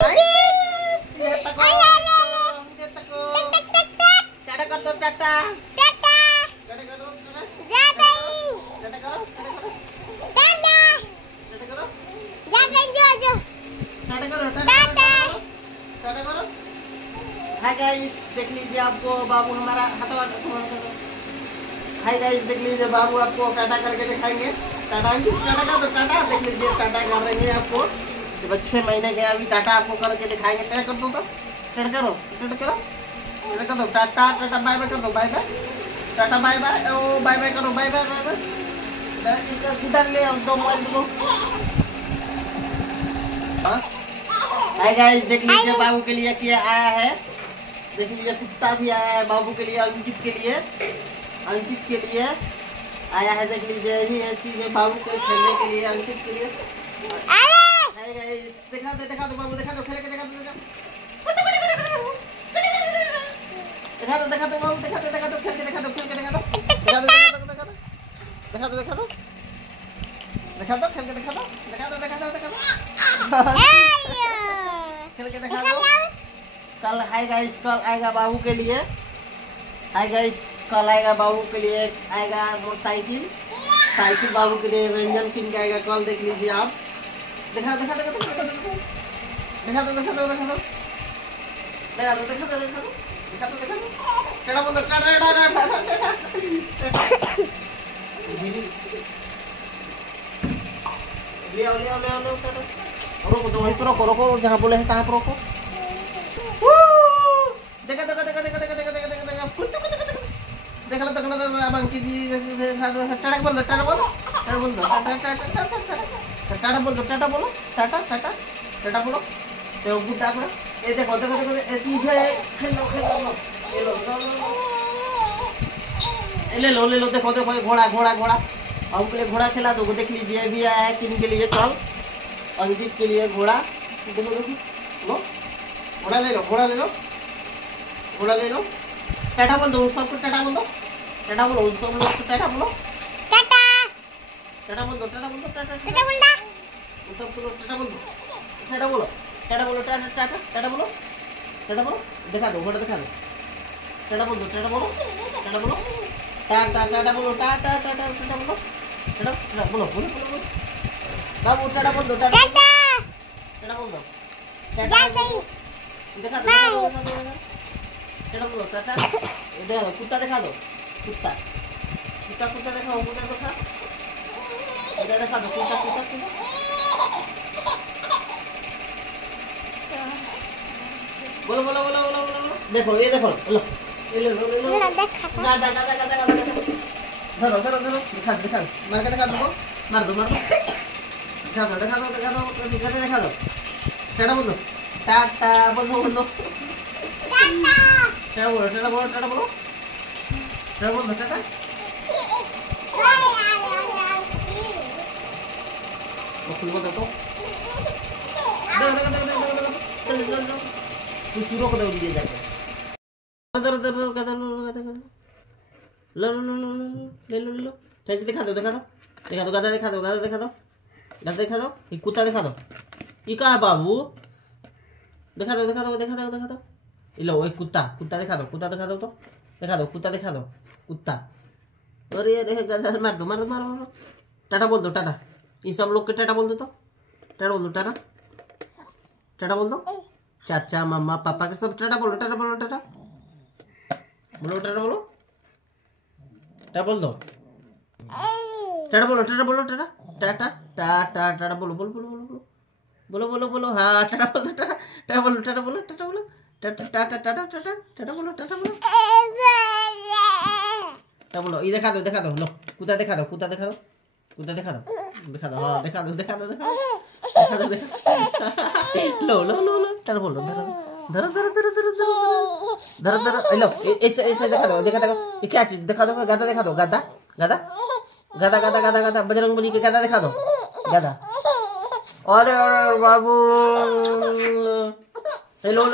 ये तको ये तको टाटा कर दो टाटा टाटा टाटा कर दो जा भाई टाटा करो टाटा टाटा करो जा भाई जो टाटा करो टाटा टाटा करो। हाय गाइस देख लीजिए आपको बाबू हमारा हाथ हाय गाइस देख लीजिए बाबू आपको टाटा करके दिखाएंगे। टाटा टाटा कर दो टाटा देख लीजिए टाटा कर रहे हैं आपको। जब 6 महीने गया अभी टाटा आपको करके दिखाएंगे। टाटा कर दो तो टाटा करो टाटा करो टाटा कर दो टाटा टाटा बाय बाय कर दो bye bye tata bye bye ओ बाय बाय करो बाय बाय बाय बाय। इसका गुड्डा ले दो मोबाइल दो। हाय गाइस देख लीजिए बाबू के लिए क्या आया है। देख लीजिए कुत्ता भी आया है बाबू के लिए अंकित के लिए आया है। देख लीजिए यही है चीज है बाबू के खेलने के लिए अंकित के लिए। हाय गाइस दिखा दो बाबू दिखा दो खेल के दिखा दो बाबू दिखा दो खेल के दिखा दो खेल के दिखा दो खेल के दिखा दो खेल के दिखा दो। कल हाय गाइस कल आएगा बाबू के लिए। हाय गाइस कल आएगा बाबू के लिए आएगा मोटरसाइकिल साइकिल बाबू के लिए व्यंजन किन के आएगा कल देख लीजिए आप। दिखा दो टेढ़ा बोल दो रोको तो वहीं पर रोको जहाँ बोले हैं तहाँ पर रोको। देखा अब अंकित जी टाटा बोल दो टाटा बोलो टाटा बोलो तो गुड्डा करो। ये देखो तुझे ले लो देखो घोड़ा अब के लिए घोड़ा खिला दो। देख लीजिए अभी आया है किन के लिए कल अंकित के लिए घोड़ा। देखो लो घोड़ा ले लो टाटा बोल दो सबको टाटा बोल दो सब लोग टाटा बोलो टाटा बोल दो सबको लोग टाटा बोल दो टाटा बोलो टाटा बोलो दिखा दो घोड़ा दिखा दो टाटा बोल दो टाटा बोलो टाटा बोलो बाबू टाटा बोल दो टाटा बोल दो दिखा दो टाटा बोलो टाटा देखा दो कुत्ता दिखा दो कुत्ता दिखा दो कुत्ता बोलो देखो ये देखो लो ले लो गादा धरो दिखा मार के दिखा दो मार दो दिखा दो टाटा बोल दो टाटा बोलो टाटा बोलो टाटा खुल को देखो तू शुरू को दे दीजिए जाके लो ऐसे दिखा दो गादा दिखा दो ये कुत्ता दिखा दो ये कहाँ है बाबू दिखा दो लो एक कुत्ता दिखा दो तो दिखा दो कुत्ता। अरे गधा मार दो टाटा बोल दो टाटा ये सब लोग के टाटा बोल दो तो टाटा बोल दो चाचा मम्मा पापा के सब टाटा बोलो टाटा बोल दो टाटा बोलो हाँ टाटा बोल दो टाटा बोलो ये दिखा दो लो कुत्ता दिखा दो हाँ दिखा दो लो टाटा बोलो धरो लो ऐसे दिखा दो ये क्या चीज दिखा दो गादा दिखा दो गादा बजरंगबली के गादा दिखा दो गादा। अरे बाबू लो